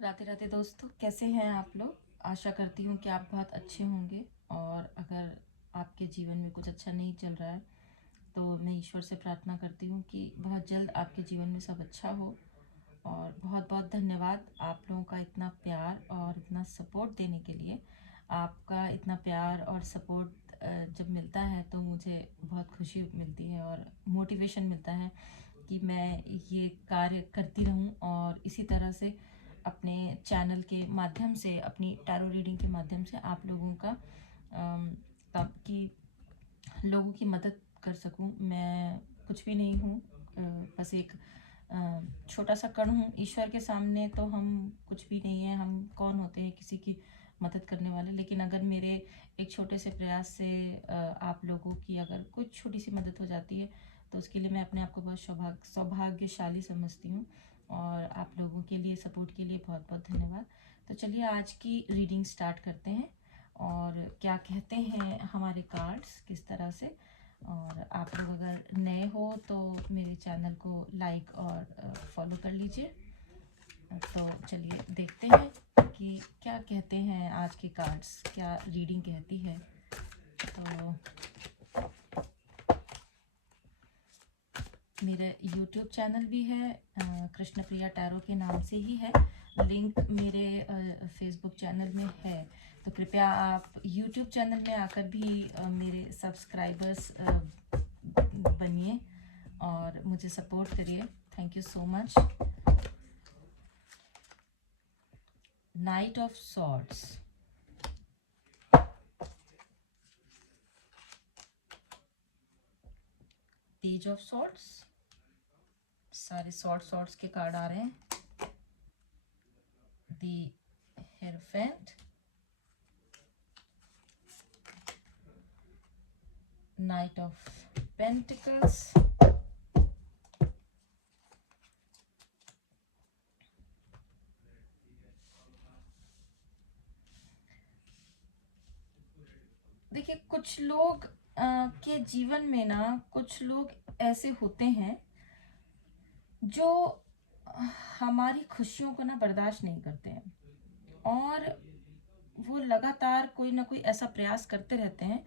राधे राधे दोस्तों, कैसे हैं आप लोग। आशा करती हूँ कि आप बहुत अच्छे होंगे। और अगर आपके जीवन में कुछ अच्छा नहीं चल रहा है तो मैं ईश्वर से प्रार्थना करती हूँ कि बहुत जल्द आपके जीवन में सब अच्छा हो। और बहुत बहुत धन्यवाद आप लोगों का इतना प्यार और इतना सपोर्ट देने के लिए। आपका इतना प्यार और सपोर्ट जब मिलता है तो मुझे बहुत खुशी मिलती है और मोटिवेशन मिलता है कि मैं ये कार्य करती रहूं और इसी तरह से अपने चैनल के माध्यम से, अपनी टैरो रीडिंग के माध्यम से आप लोगों का कि लोगों की मदद कर सकूं। मैं कुछ भी नहीं हूँ, बस एक छोटा सा कण हूँ ईश्वर के सामने। तो हम कुछ भी नहीं है, हम कौन होते हैं किसी की मदद करने वाले। लेकिन अगर मेरे एक छोटे से प्रयास से आप लोगों की अगर कुछ छोटी सी मदद हो जाती है तो उसके लिए मैं अपने आप को बहुत सौभाग्यशाली समझती हूँ। और आप लोगों के लिए, सपोर्ट के लिए बहुत बहुत धन्यवाद। तो चलिए आज की रीडिंग स्टार्ट करते हैं और क्या कहते हैं हमारे कार्ड्स किस तरह से। और आप लोग अगर नए हो तो मेरे चैनल को लाइक और फॉलो कर लीजिए। तो चलिए देखते हैं कि क्या कहते हैं आज के कार्ड्स, क्या रीडिंग कहती है। तो मेरा यूट्यूब चैनल भी है, कृष्ण प्रिया टैरो के नाम से ही है। लिंक मेरे फेसबुक चैनल में है। तो कृपया आप यूट्यूब चैनल में आकर भी मेरे सब्सक्राइबर्स बनिए और मुझे सपोर्ट करिए। Thank you so much. Night of swords, page of swords, सारे सॉर्ड्स के कार्ड आ रहे हैं। The hierophant, night of pentacles, देखिए कुछ लोग के जीवन में ना, कुछ लोग ऐसे होते हैं जो हमारी खुशियों को ना बर्दाश्त नहीं करते हैं और वो लगातार कोई ना कोई ऐसा प्रयास करते रहते हैं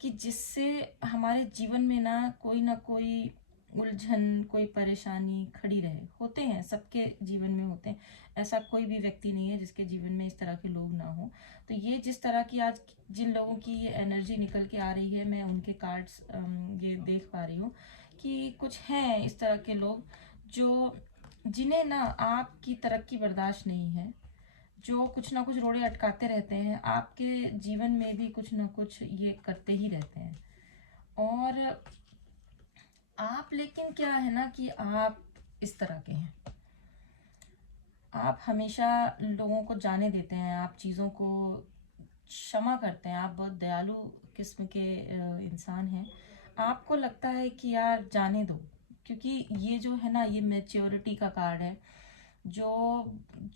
कि जिससे हमारे जीवन में ना कोई उलझन, कोई परेशानी खड़ी रहे। होते हैं, सबके जीवन में होते हैं। ऐसा कोई भी व्यक्ति नहीं है जिसके जीवन में इस तरह के लोग ना हो। तो ये जिस तरह की आज जिन लोगों की ये एनर्जी निकल के आ रही है, मैं उनके कार्ड्स ये देख पा रही हूँ कि कुछ हैं इस तरह के लोग जो जिन्हें ना आपकी तरक्की बर्दाश्त नहीं है, जो कुछ ना कुछ रोड़े अटकाते रहते हैं आपके जीवन में भी, कुछ ना कुछ ये करते ही रहते हैं। और आप, लेकिन क्या है ना कि आप इस तरह के हैं, आप हमेशा लोगों को जाने देते हैं, आप चीज़ों को क्षमा करते हैं, आप बहुत दयालु किस्म के इंसान हैं। आपको लगता है कि यार जाने दो, क्योंकि ये जो है ना, ये मैच्योरिटी का कार्ड है। जो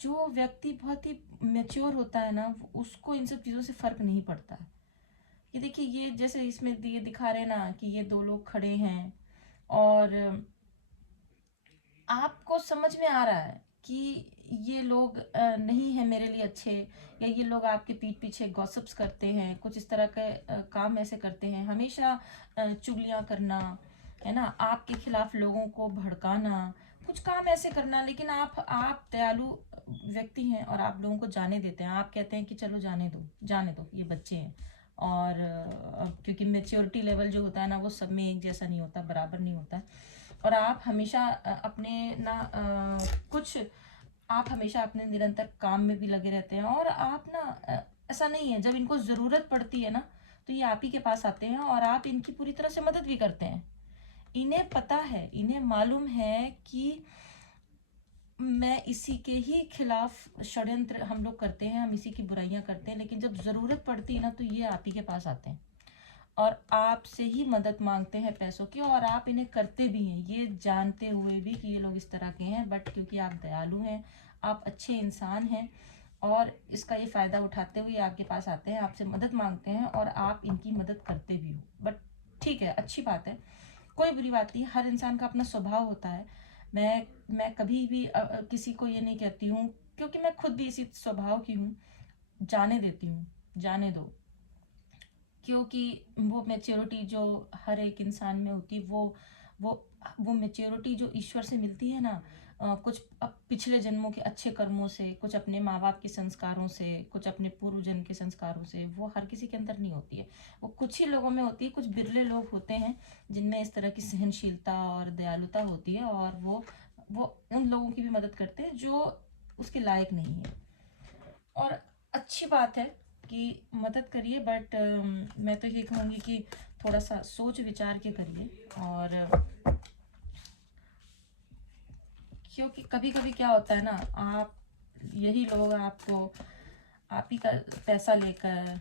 जो व्यक्ति बहुत ही मैच्योर होता है ना, उसको इन सब चीज़ों से फर्क नहीं पड़ता है। ये देखिए, ये जैसे इसमें ये दिखा रहे ना कि ये दो लोग खड़े हैं और आपको समझ में आ रहा है कि ये लोग नहीं है मेरे लिए अच्छे, या ये लोग आपके पीठ पीछे गॉसिप्स करते हैं, कुछ इस तरह के काम ऐसे करते हैं, हमेशा चुगलियां करना, है ना, आपके खिलाफ लोगों को भड़काना, कुछ काम ऐसे करना। लेकिन आप दयालु व्यक्ति हैं और आप लोगों को जाने देते हैं। आप कहते हैं कि चलो जाने दो, जाने दो, ये बच्चे हैं। और क्योंकि मेच्योरिटी लेवल जो होता है ना, वो सब में एक जैसा नहीं होता, बराबर नहीं होता। और आप हमेशा अपने ना कुछ आप हमेशा अपने निरंतर काम में भी लगे रहते हैं। और आप ना ऐसा नहीं है, जब इनको ज़रूरत पड़ती है ना तो ये आप ही के पास आते हैं और आप इनकी पूरी तरह से मदद भी करते हैं। इन्हें पता है, इन्हें मालूम है कि मैं इसी के ही खिलाफ षड्यंत्र हम लोग करते हैं, हम इसी की बुराइयां करते हैं, लेकिन जब ज़रूरत पड़ती है ना तो ये आप ही के पास आते हैं और आपसे ही मदद मांगते हैं पैसों की। और आप इन्हें करते भी हैं, ये जानते हुए भी कि ये लोग इस तरह के हैं, बट क्योंकि आप दयालु हैं, आप अच्छे इंसान हैं और इसका ये फ़ायदा उठाते हुए आपके पास आते हैं, आपसे मदद मांगते हैं और आप इनकी मदद करते भी हो। बट ठीक है, अच्छी बात है, कोई बुरी बात नहीं, हर इंसान का अपना स्वभाव होता है। मैं कभी भी किसी को ये नहीं कहती हूँ, क्योंकि मैं खुद भी इसी स्वभाव की हूँ, जाने देती हूँ, जाने दो। क्योंकि वो मैच्योरिटी जो हर एक इंसान में होती है, वो वो मैच्योरिटी जो ईश्वर से मिलती है ना, कुछ अब पिछले जन्मों के अच्छे कर्मों से, कुछ अपने माँ बाप के संस्कारों से, कुछ अपने पूर्व जन्म के संस्कारों से, वो हर किसी के अंदर नहीं होती है। वो कुछ ही लोगों में होती है, कुछ बिरले लोग होते हैं जिनमें इस तरह की सहनशीलता और दयालुता होती है, और वो उन लोगों की भी मदद करते हैं जो उसके लायक नहीं है। और अच्छी बात है कि मदद करिए, बट मैं तो ये कहूँगी कि थोड़ा सा सोच विचार के करिए। और क्योंकि कभी कभी क्या होता है ना, आप यही लोग आपको आप ही का पैसा लेकर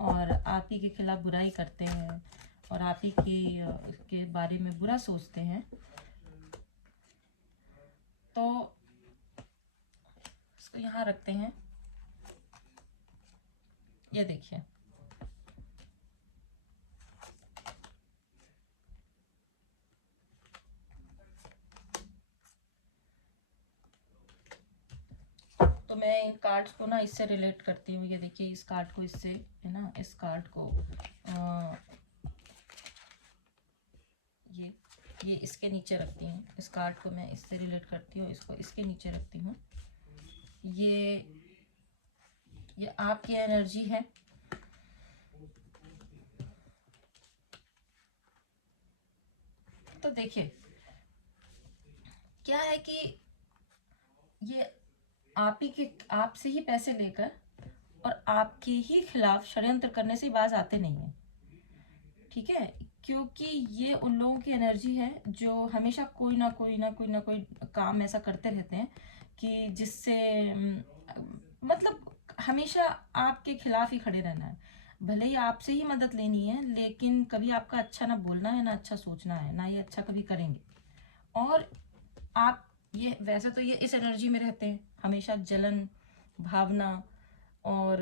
और आप ही के खिलाफ बुराई करते हैं, और आप ही के बारे में बुरा सोचते हैं। तो इसको यहाँ रखते हैं, ये देखिए। तो मैं इन कार्ड्स को ना इससे रिलेट करती हूँ। ये देखिए, इस कार्ड को इससे, है ना, इस कार्ड को ये इसके नीचे रखती हूँ। इस कार्ड को मैं इससे रिलेट करती हूँ, इसको इसके नीचे रखती हूँ। ये आपकी एनर्जी है। तो देखिए, क्या है कि ये आपसे ही पैसे लेकर और आपके ही खिलाफ षड्यंत्र करने से बाज आते नहीं है, ठीक है। क्योंकि ये उन लोगों की एनर्जी है जो हमेशा कोई ना कोई काम ऐसा करते रहते हैं कि जिससे मतलब हमेशा आपके खिलाफ ही खड़े रहना है। भले ही आपसे ही मदद लेनी है, लेकिन कभी आपका अच्छा ना बोलना है, ना अच्छा सोचना है, ना ये अच्छा कभी करेंगे। और आप ये वैसे तो ये इस एनर्जी में रहते हैं, हमेशा जलन भावना और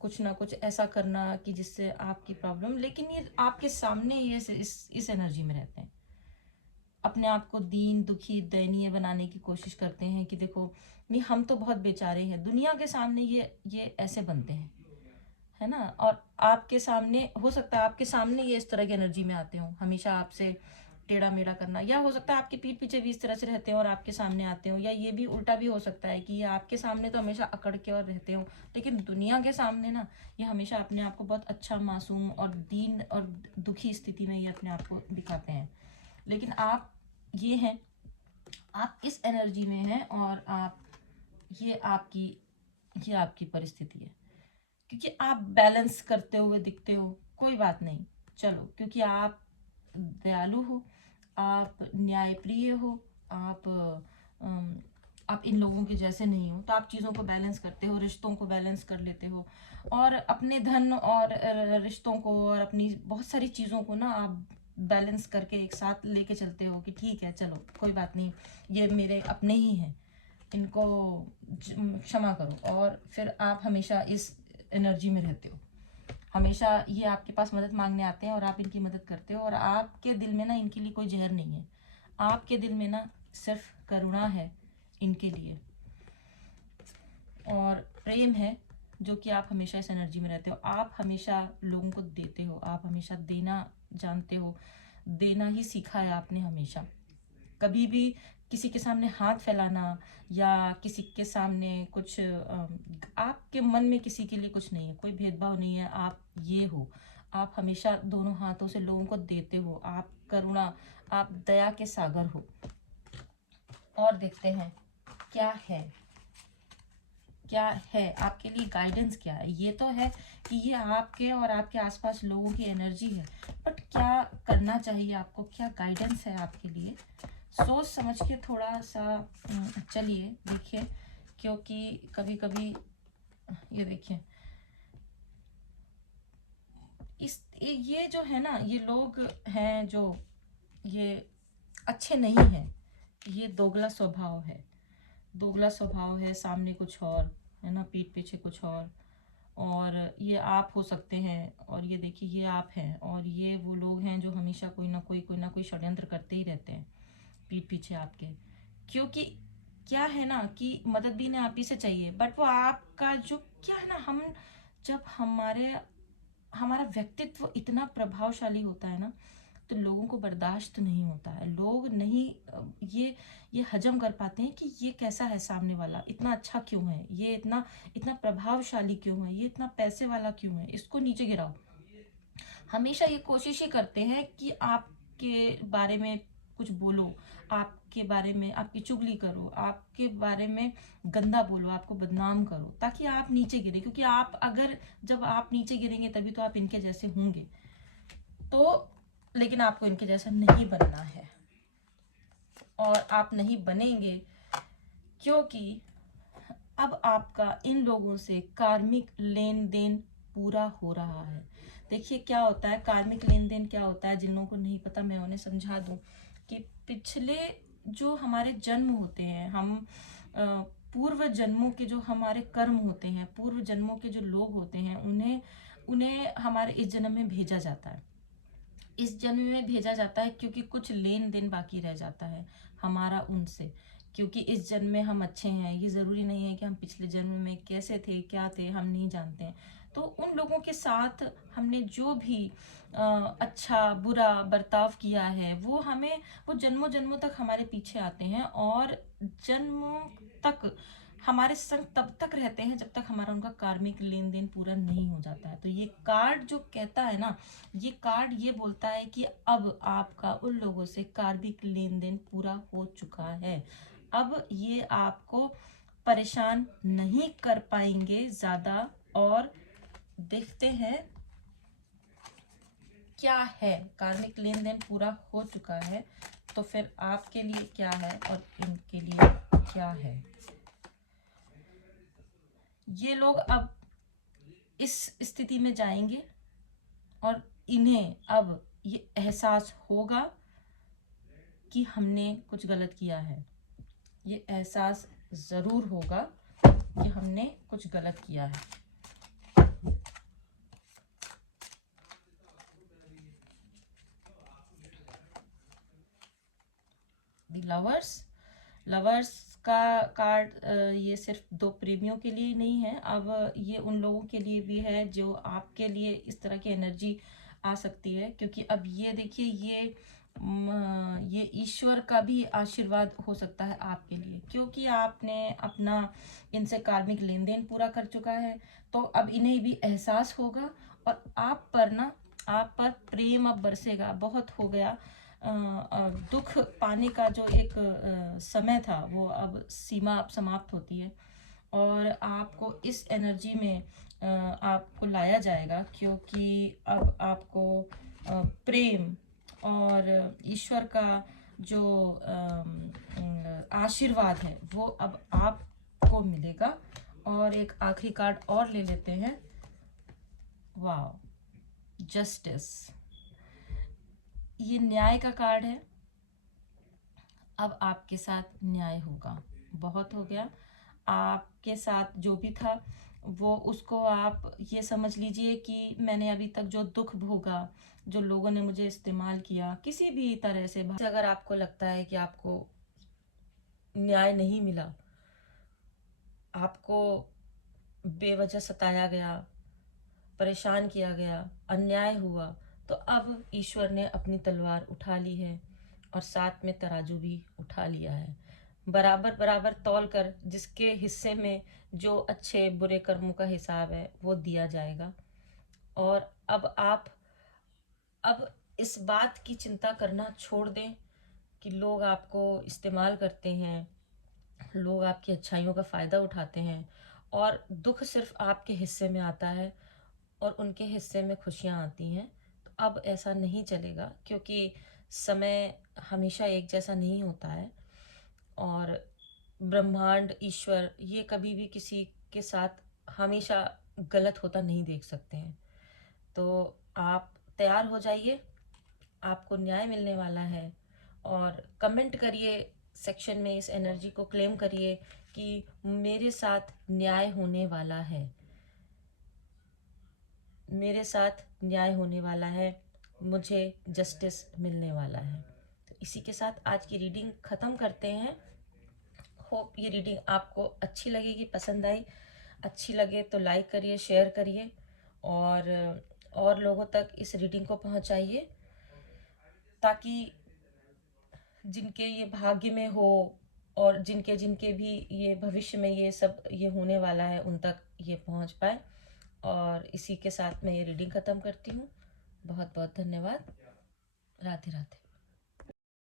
कुछ ना कुछ ऐसा करना कि जिससे आपकी प्रॉब्लम, लेकिन ये आपके सामने ये इस एनर्जी में रहते हैं। अपने आप को दीन दुखी दयनीय बनाने की कोशिश करते हैं कि देखो, नहीं हम तो बहुत बेचारे हैं, दुनिया के सामने ये ऐसे बनते हैं, है ना। और आपके सामने हो सकता है, आपके सामने ये इस तरह की एनर्जी में आते हो, हमेशा आपसे टेढ़ा मेढ़ा करना, या हो सकता है आपके पीठ पीछे भी इस तरह से रहते हो और आपके सामने आते हो, या ये भी उल्टा भी हो सकता है कि ये आपके सामने तो हमेशा अकड़ के और रहते हो, लेकिन दुनिया के सामने ना ये हमेशा अपने आप को बहुत अच्छा मासूम और दीन और दुखी स्थिति में ये अपने आप को दिखाते हैं। लेकिन आप ये हैं, आप इस एनर्जी में हैं, और ये आपकी ये आपकी परिस्थिति है, क्योंकि आप बैलेंस करते हुए दिखते हो। कोई बात नहीं, चलो, क्योंकि आप दयालु हो, आप न्यायप्रिय हो, आप अम, आप इन लोगों के जैसे नहीं हो, तो आप चीज़ों को बैलेंस करते हो, रिश्तों को बैलेंस कर लेते हो, और अपने धन और रिश्तों को और अपनी बहुत सारी चीज़ों को ना आप बैलेंस करके एक साथ लेके चलते हो कि ठीक है, चलो कोई बात नहीं, ये मेरे अपने ही हैं, इनको क्षमा करो। और फिर आप हमेशा इस एनर्जी में रहते हो, हमेशा ये आपके पास मदद मांगने आते हैं और आप इनकी मदद करते हो, और आपके दिल में ना इनके लिए कोई जहर नहीं है, आपके दिल में ना सिर्फ करुणा है इनके लिए, और प्रेम है, जो कि आप हमेशा इस एनर्जी में रहते हो। आप हमेशा लोगों को देते हो, आप हमेशा देना जानते हो, देना ही सीखा है आपने हमेशा। कभी भी किसी के सामने हाथ फैलाना या किसी के सामने कुछ आपके मन में किसी के लिए कुछ नहीं है, कोई भेदभाव नहीं है, आप ये हो, आप हमेशा दोनों हाथों से लोगों को देते हो, आप करुणा, आप दया के सागर हो। और देखते हैं क्या है, क्या है आपके लिए गाइडेंस, क्या है। ये तो है कि ये आपके और आपके आसपास लोगों की एनर्जी है, बट क्या करना चाहिए आपको, क्या गाइडेंस है आपके लिए, सोच समझ के थोड़ा सा चलिए, देखिए। क्योंकि कभी कभी ये देखिए, ये जो है ना, ये लोग हैं जो ये अच्छे नहीं हैं, ये दोगला स्वभाव है, दोगला स्वभाव है, सामने कुछ और, है ना, पीठ पीछे कुछ और ये आप हो सकते हैं, और ये देखिए ये आप हैं, और ये वो लोग हैं जो हमेशा कोई ना कोई षड्यंत्र करते ही रहते हैं। पीठ पीछे आपके। क्योंकि क्या है ना कि मदद भी ना आप ही से चाहिए, बट वो आपका जो क्या है ना, हम जब हमारा व्यक्तित्व इतना प्रभावशाली होता है ना, तो लोगों को बर्दाश्त नहीं होता है। लोग नहीं ये हजम कर पाते हैं कि ये कैसा है, सामने वाला इतना अच्छा क्यों है, ये इतना इतना प्रभावशाली क्यों है, ये इतना पैसे वाला क्यों है, इसको नीचे गिराओ। हमेशा ये कोशिश ही करते हैं कि आपके बारे में कुछ बोलो, आपके बारे में आपकी चुगली करो, आपके बारे में गंदा बोलो, आपको बदनाम करो, ताकि आप नीचे गिरे। क्योंकि आप अगर जब आप नीचे गिरेंगे तभी तो आप इनके जैसे होंगे। तो लेकिन आपको इनके जैसा नहीं बनना है, और आप नहीं बनेंगे, क्योंकि अब आपका इन लोगों से कार्मिक लेन देन पूरा हो रहा है। देखिए क्या होता है कार्मिक लेन देन, क्या होता है, जिन लोगों को नहीं पता मैं उन्हें समझा दूं कि पिछले जो हमारे जन्म होते हैं, हम पूर्व जन्मों के जो हमारे कर्म होते हैं, पूर्व जन्मों के जो लोग होते हैं, उन्हें उन्हें हमारे इस जन्म में भेजा जाता है। इस जन्म में भेजा जाता है क्योंकि कुछ लेन देन बाकी रह जाता है हमारा उनसे। क्योंकि इस जन्म में हम अच्छे हैं, ये ज़रूरी नहीं है कि हम पिछले जन्म में कैसे थे, क्या थे, हम नहीं जानते हैं। तो उन लोगों के साथ हमने जो भी अच्छा बुरा बर्ताव किया है, वो जन्मों जन्मों तक हमारे पीछे आते हैं, और जन्मों तक हमारे संग तब तक रहते हैं जब तक हमारा उनका कार्मिक लेन देन पूरा नहीं हो जाता है। तो ये कार्ड जो कहता है ना, ये कार्ड ये बोलता है कि अब आपका उन लोगों से कार्मिक लेन देन पूरा हो चुका है। अब ये आपको परेशान नहीं कर पाएंगे ज्यादा। और देखते हैं क्या है, कार्मिक लेन देन पूरा हो चुका है तो फिर आपके लिए क्या है और इनके लिए क्या है। ये लोग अब इस स्थिति में जाएंगे और इन्हें अब ये एहसास होगा कि हमने कुछ गलत किया है। ये एहसास ज़रूर होगा कि हमने कुछ गलत किया है। लवर्स, लवर्स का कार्ड ये सिर्फ दो प्रेमियों के लिए नहीं है, अब ये उन लोगों के लिए भी है जो आपके लिए इस तरह की एनर्जी आ सकती है। क्योंकि अब ये देखिए, ये ईश्वर का भी आशीर्वाद हो सकता है आपके लिए, क्योंकि आपने अपना इनसे कार्मिक लेन देन पूरा कर चुका है। तो अब इन्हें भी एहसास होगा, और आप पर प्रेम अब बरसेगा। बहुत हो गया, दुख पाने का जो एक समय था, वो अब सीमा अब समाप्त होती है, और आपको इस एनर्जी में आपको लाया जाएगा। क्योंकि अब आपको प्रेम और ईश्वर का जो आशीर्वाद है वो अब आपको मिलेगा। और एक आखिरी कार्ड और ले लेते हैं। वाह, जस्टिस, ये न्याय का कार्ड है। अब आपके साथ न्याय होगा। बहुत हो गया, आपके साथ जो भी था वो उसको आप ये समझ लीजिए कि मैंने अभी तक जो दुख भोगा, जो लोगों ने मुझे इस्तेमाल किया किसी भी तरह से, अगर आपको लगता है कि आपको न्याय नहीं मिला, आपको बेवजह सताया गया, परेशान किया गया, अन्याय हुआ, तो अब ईश्वर ने अपनी तलवार उठा ली है, और साथ में तराजू भी उठा लिया है। बराबर बराबर तौल कर जिसके हिस्से में जो अच्छे बुरे कर्मों का हिसाब है वो दिया जाएगा। और अब इस बात की चिंता करना छोड़ दें कि लोग आपको इस्तेमाल करते हैं, लोग आपकी अच्छाइयों का फ़ायदा उठाते हैं, और दुख सिर्फ आपके हिस्से में आता है और उनके हिस्से में खुशियाँ आती हैं। तो अब ऐसा नहीं चलेगा, क्योंकि समय हमेशा एक जैसा नहीं होता है, और ब्रह्मांड ईश्वर ये कभी भी किसी के साथ हमेशा गलत होता नहीं देख सकते हैं। तो आप तैयार हो जाइए, आपको न्याय मिलने वाला है। और कमेंट करिए सेक्शन में, इस एनर्जी को क्लेम करिए कि मेरे साथ न्याय होने वाला है, मेरे साथ न्याय होने वाला है, मुझे जस्टिस मिलने वाला है। तो इसी के साथ आज की रीडिंग ख़त्म करते हैं। होप ये रीडिंग आपको अच्छी लगेगी, पसंद आई। अच्छी लगे तो लाइक करिए, शेयर करिए और लोगों तक इस रीडिंग को पहुंचाइए, ताकि जिनके ये भाग्य में हो और जिनके जिनके भी ये भविष्य में ये सब ये होने वाला है, उन तक ये पहुंच पाए। और इसी के साथ मैं ये रीडिंग ख़त्म करती हूँ। बहुत बहुत धन्यवाद। राधे राधे।